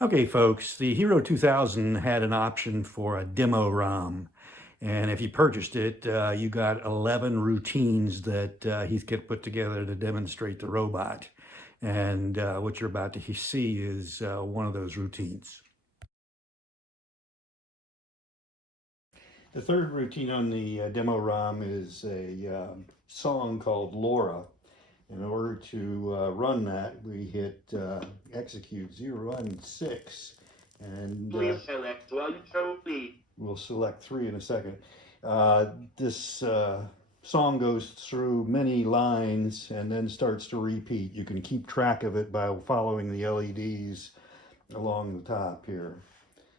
Okay, folks, the Hero 2000 had an option for a demo ROM. And if you purchased it, you got 11 routines that Heathkit put together to demonstrate the robot. And what you're about to see is one of those routines. The third routine on the demo ROM is a song called Lara. In order to run that, we hit execute 0 and 6, and please select one trophy. We'll select 3 in a second. This song goes through many lines and then starts to repeat. You can keep track of it by following the LEDs along the top here.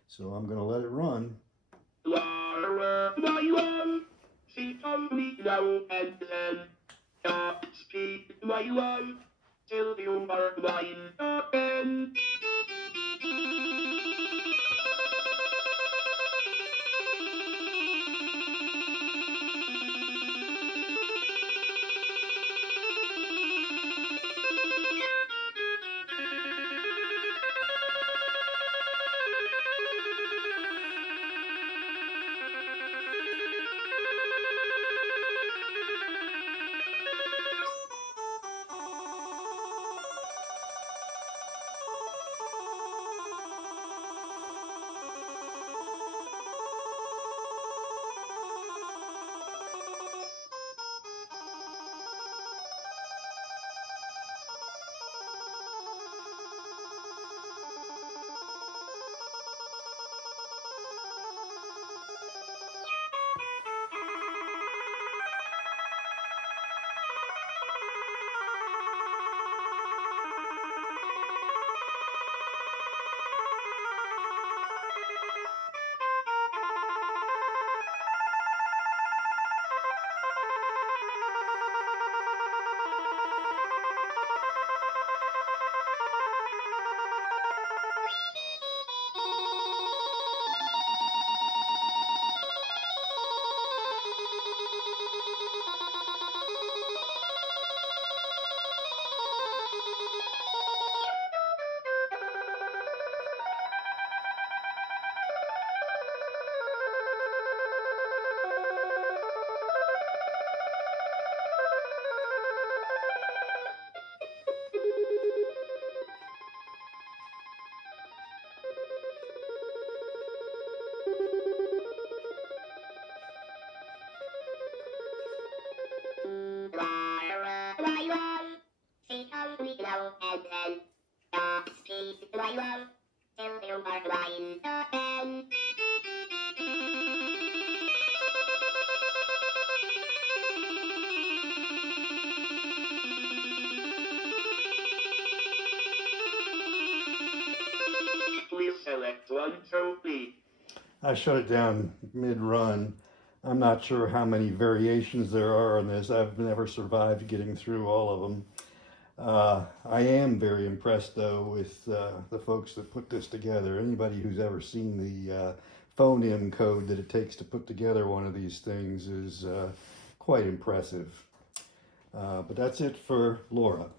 So I'm going to let it run. Lara, my love, she told me now and then. Speak, my love, till you are mine again. Lara, my love, she told me now and then. Speak, my love, till you are mine again. Please select one trophy. I shut it down mid-run. I'm not sure how many variations there are on this. I've never survived getting through all of them. I am very impressed, though, with the folks that put this together. Anybody who's ever seen the phone-in code that it takes to put together one of these things is quite impressive. But that's it for Lara.